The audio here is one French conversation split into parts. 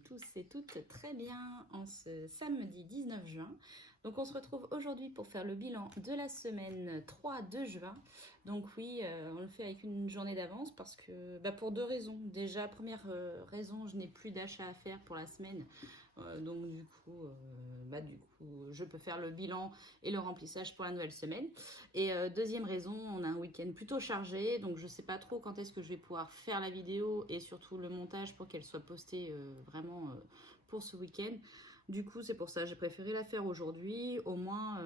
tous et toutes très bien en ce samedi 19 juin. Donc on se retrouve aujourd'hui pour faire le bilan de la semaine 3 de juin. Donc oui, on le fait avec une journée d'avance parce que pour deux raisons. Déjà, première raison, je n'ai plus d'achat à faire pour la semaine. Donc du coup, je peux faire le bilan et le remplissage pour la nouvelle semaine. Et deuxième raison, on a un week-end plutôt chargé, donc je ne sais pas trop quand est-ce que je vais pouvoir faire la vidéo et surtout le montage pour qu'elle soit postée vraiment pour ce week-end. Du coup, c'est pour ça que j'ai préféré la faire aujourd'hui. Au moins,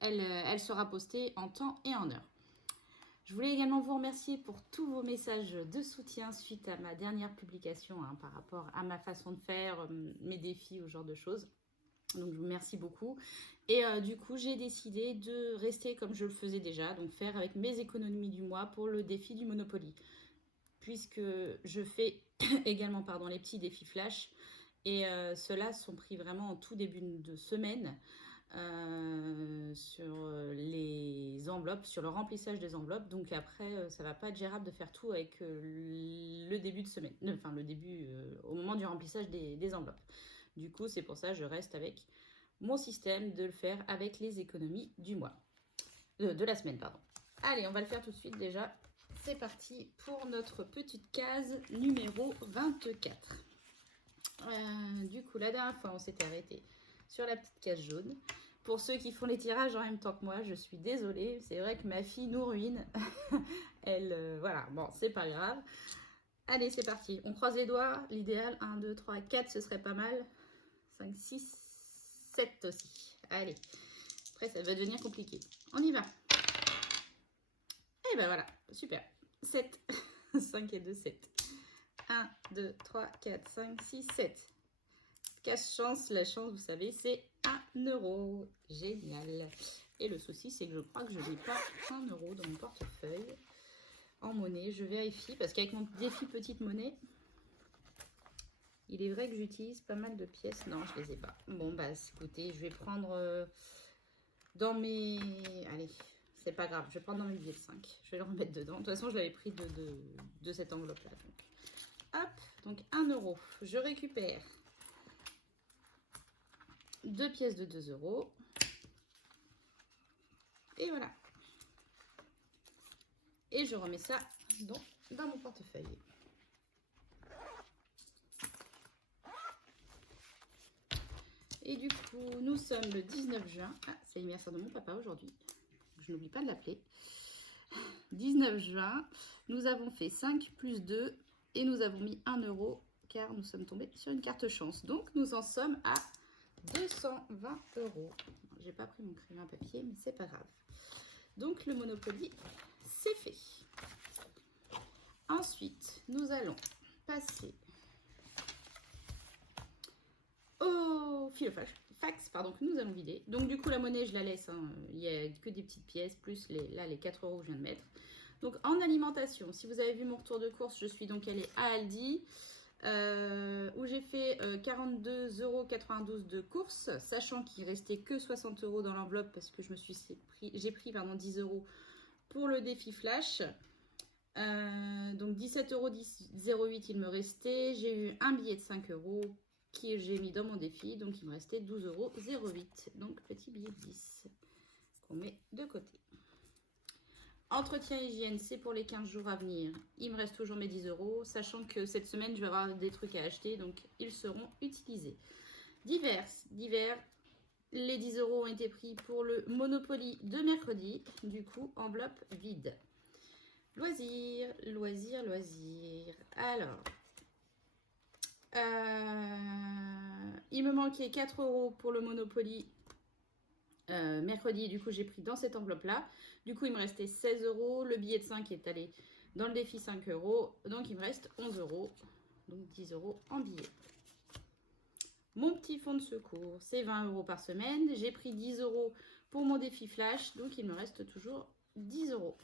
elle sera postée en temps et en heure. Je voulais également vous remercier pour tous vos messages de soutien suite à ma dernière publication par rapport à ma façon de faire, mes défis, ce genre de choses. Donc je vous remercie beaucoup. Et du coup, j'ai décidé de rester comme je le faisais déjà, donc faire avec mes économies du mois pour le défi du Monopoly. Puisque je fais également les petits défis flash. Et ceux-là sont pris vraiment en tout début de semaine sur les enveloppes, sur le remplissage des enveloppes. Donc après, ça va pas être gérable de faire tout avec le début de semaine. Enfin, le début au moment du remplissage des enveloppes. Du coup, c'est pour ça que je reste avec mon système de le faire avec les économies du mois. De la semaine, pardon. Allez, on va le faire tout de suite déjà. C'est parti pour notre petite case numéro 24. Du coup, la dernière fois, on s'était arrêté sur la petite case jaune. Pour ceux qui font les tirages en même temps que moi, je suis désolée. C'est vrai que ma fille nous ruine. Voilà, bon, c'est pas grave. Allez, c'est parti. On croise les doigts. L'idéal, 1, 2, 3, 4, ce serait pas mal. 5, 6, 7 aussi. Allez. Après, ça va devenir compliqué. On y va. Et ben voilà, super. 7. 5 et 2, 7. 1, 2, 3, 4, 5, 6, 7. Cache-chance, la chance, vous savez, c'est 1 euro. Génial. Et le souci, c'est que je crois que je n'ai pas 1 euro dans mon portefeuille en monnaie. Je vérifie parce qu'avec mon défi petite monnaie, il est vrai que j'utilise pas mal de pièces. Non, je les ai pas. Bon, écoutez, je vais prendre dans mes... Allez, c'est pas grave. Je vais prendre dans mes billets de 5. Je vais le remettre dedans. De toute façon, je l'avais pris de cette enveloppe-là. Hop, donc 1 euro. Je récupère 2 pièces de 2 euros. Et voilà. Et je remets ça dans mon portefeuille. Et du coup, nous sommes le 19 juin. Ah, c'est l'anniversaire de mon papa aujourd'hui. Je n'oublie pas de l'appeler. 19 juin, nous avons fait 5 plus 2 et nous avons mis 1 euro car nous sommes tombés sur une carte chance. Donc, nous en sommes à 220 euros. J'ai pas pris mon crayon à papier, mais c'est pas grave. Donc, le Monopoly, c'est fait. Ensuite, nous allons passer au filofax que nous allons vider. Donc, du coup, la monnaie, je la laisse. Il n'y a que des petites pièces, plus les 4 euros que je viens de mettre. Donc, en alimentation, si vous avez vu mon retour de course, je suis donc allée à Aldi, où j'ai fait 42,92 € de courses, sachant qu'il restait que 60 euros dans l'enveloppe parce que j'ai pris 10 euros pour le défi flash. Donc 17,08 € il me restait. J'ai eu un billet de 5 euros que j'ai mis dans mon défi. Donc il me restait 12,08 €. Donc petit billet de 10 qu'on met de côté. Entretien hygiène, c'est pour les 15 jours à venir. Il me reste toujours mes 10 euros, sachant que cette semaine, je vais avoir des trucs à acheter, donc ils seront utilisés. Divers, les 10 euros ont été pris pour le Monopoly de mercredi. Du coup, enveloppe vide. Loisirs. Alors, il me manquait 4 euros pour le Monopoly mercredi. Du coup, j'ai pris dans cette enveloppe-là. Du coup, il me restait 16 euros. Le billet de 5 est allé dans le défi 5 euros. Donc, il me reste 11 euros. Donc, 10 euros en billets. Mon petit fonds de secours, c'est 20 euros par semaine. J'ai pris 10 euros pour mon défi flash. Donc, il me reste toujours 10 euros.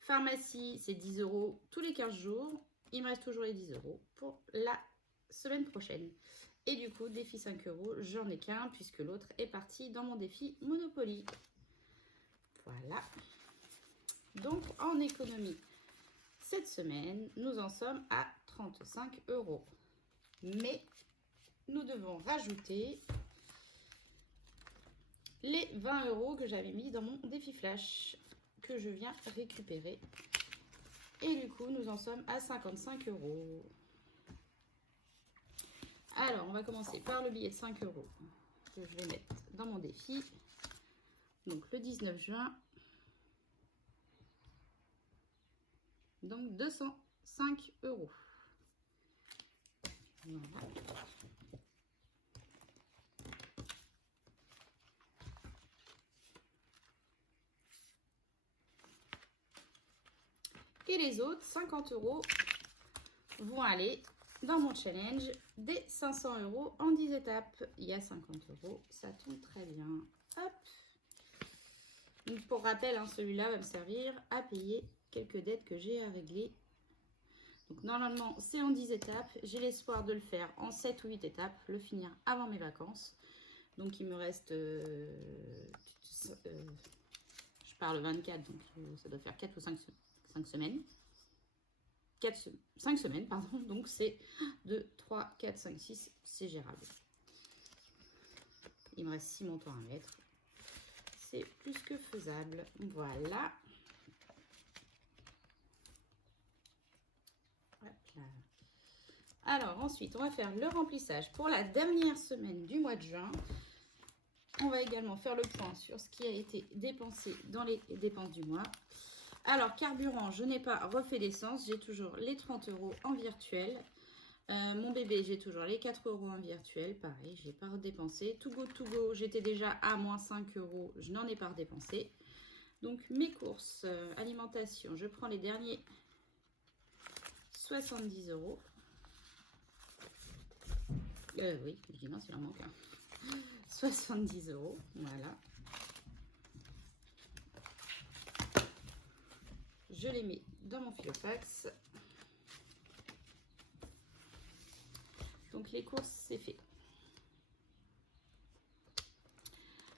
Pharmacie, c'est 10 euros tous les 15 jours. Il me reste toujours les 10 euros pour la semaine prochaine. Et du coup, défi 5 euros, j'en ai qu'un puisque l'autre est parti dans mon défi Monopoly. Voilà. Donc, en économie, cette semaine, nous en sommes à 35 €. Mais nous devons rajouter les 20 € que j'avais mis dans mon défi flash, que je viens récupérer. Et du coup, nous en sommes à 55 €. Alors, on va commencer par le billet de 5 € que je vais mettre dans mon défi. Donc, le 19 juin. Donc, 205 €. Voilà. Et les autres 50 € vont aller dans mon challenge des 500 € en 10 étapes. Il y a 50 €, ça tombe très bien. Hop. Donc pour rappel, hein, celui-là va me servir à payer quelques dettes que j'ai à régler. Donc normalement, c'est en 10 étapes. J'ai l'espoir de le faire en 7 ou 8 étapes, le finir avant mes vacances. Donc il me reste... je pars le 24, donc ça doit faire 4 ou 5 semaines. 5 semaines, pardon. Donc c'est 2, 3, 4, 5, 6, c'est gérable. Il me reste 6 montants à mettre. C'est plus que faisable. Voilà. Hop là. Alors ensuite, on va faire le remplissage pour la dernière semaine du mois de juin. On va également faire le point sur ce qui a été dépensé dans les dépenses du mois. Alors, carburant, je n'ai pas refait d'essence. J'ai toujours les 30 € en virtuel. Mon bébé, j'ai toujours les 4 € en virtuel. Pareil, je n'ai pas redépensé. To go, j'étais déjà à moins 5 €. Je n'en ai pas redépensé. Donc, mes courses, alimentation, je prends les derniers 70 €. Oui, je dis non, s'il en manque un. 70 €, voilà. Je les mets dans mon filofax. Donc les courses, c'est fait.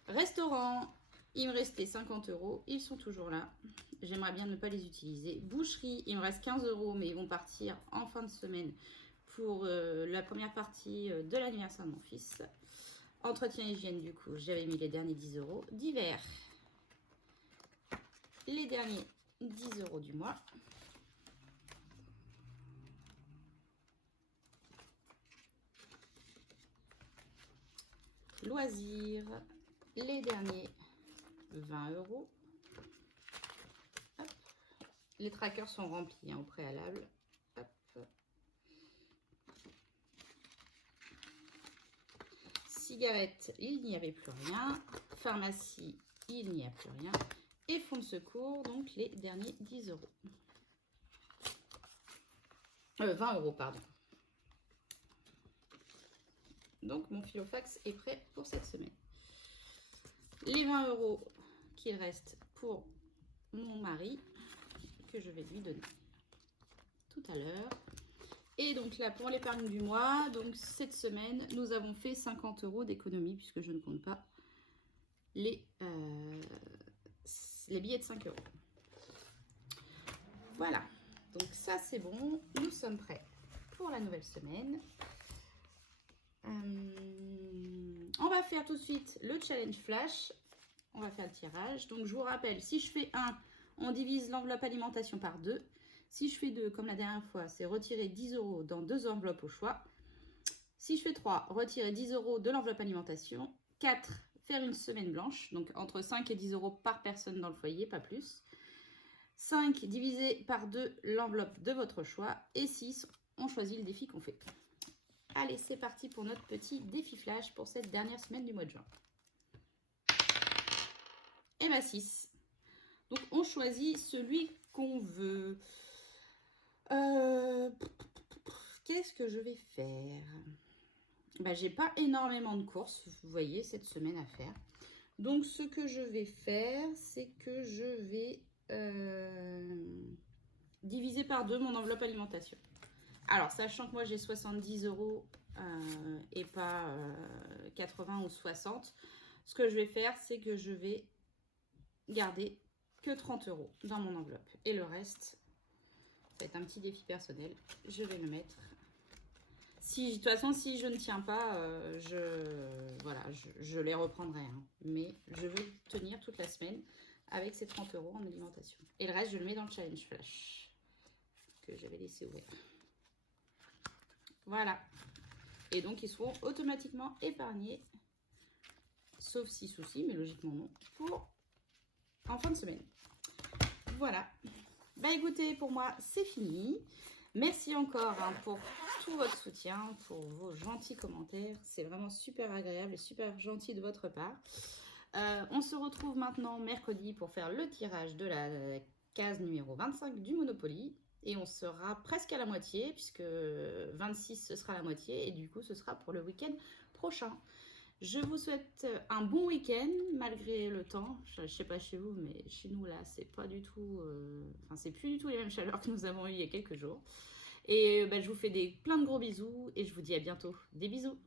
Restaurant, il me restait 50 €. Ils sont toujours là. J'aimerais bien ne pas les utiliser. Boucherie, il me reste 15 €, mais ils vont partir en fin de semaine pour la première partie de l'anniversaire de mon fils. Entretien hygiène, du coup, j'avais mis les derniers 10 €. Divers, les derniers 10 € du mois. Loisirs, les derniers 20 €. Hop. Les trackers sont remplis, hein, au préalable. Hop. Cigarettes, il n'y avait plus rien. Pharmacie, il n'y a plus rien. Et fonds de secours, donc les derniers 10 €. 20 €, pardon. Donc mon filofax est prêt pour cette semaine. Les 20 € qu'il reste pour mon mari, que je vais lui donner tout à l'heure. Et donc là, pour l'épargne du mois, donc cette semaine, nous avons fait 50 € d'économie, puisque je ne compte pas les billets de 5 €. Voilà, donc ça c'est bon, nous sommes prêts pour la nouvelle semaine. On va faire tout de suite le challenge flash. On va faire le tirage. Donc je vous rappelle, si je fais 1, on divise l'enveloppe alimentation par 2. Si je fais 2, comme la dernière fois, c'est retirer 10 € dans 2 enveloppes au choix. Si je fais 3, retirer 10 € de l'enveloppe alimentation. 4, faire une semaine blanche, donc entre 5 et 10 € par personne dans le foyer, pas plus. 5, diviser par 2 l'enveloppe de votre choix. Et 6, on choisit le défi qu'on fait. Allez, c'est parti pour notre petit défi flash pour cette dernière semaine du mois de juin. Et bien 6. Donc on choisit celui qu'on veut. Qu'est-ce que je vais faire? Ben, j'ai pas énormément de courses, vous voyez, cette semaine à faire. Donc ce que je vais faire, c'est que je vais diviser par 2 mon enveloppe alimentation. Alors, sachant que moi j'ai 70 € et pas 80 ou 60, ce que je vais faire, c'est que je vais garder que 30 € dans mon enveloppe. Et le reste, va être un petit défi personnel. Je vais le mettre. Si, de toute façon, si je ne tiens pas, je les reprendrai. Hein. Mais je veux tenir toute la semaine avec ces 30 € en alimentation. Et le reste, je le mets dans le challenge flash que j'avais laissé ouvert. Voilà. Et donc, ils seront automatiquement épargnés, sauf si souci, mais logiquement non, pour en fin de semaine. Voilà. Bah écoutez, pour moi, c'est fini. Merci encore hein, pour tout votre soutien, pour vos gentils commentaires. C'est vraiment super agréable et super gentil de votre part. On se retrouve maintenant mercredi pour faire le tirage de la case numéro 25 du Monopoly. Et on sera presque à la moitié, puisque 26, ce sera la moitié. Et du coup, ce sera pour le week-end prochain. Je vous souhaite un bon week-end, malgré le temps. Je ne sais pas chez vous, mais chez nous, là, c'est pas du tout... Enfin, c'est plus du tout les mêmes chaleurs que nous avons eues il y a quelques jours. Et je vous fais plein de gros bisous et je vous dis à bientôt. Des bisous!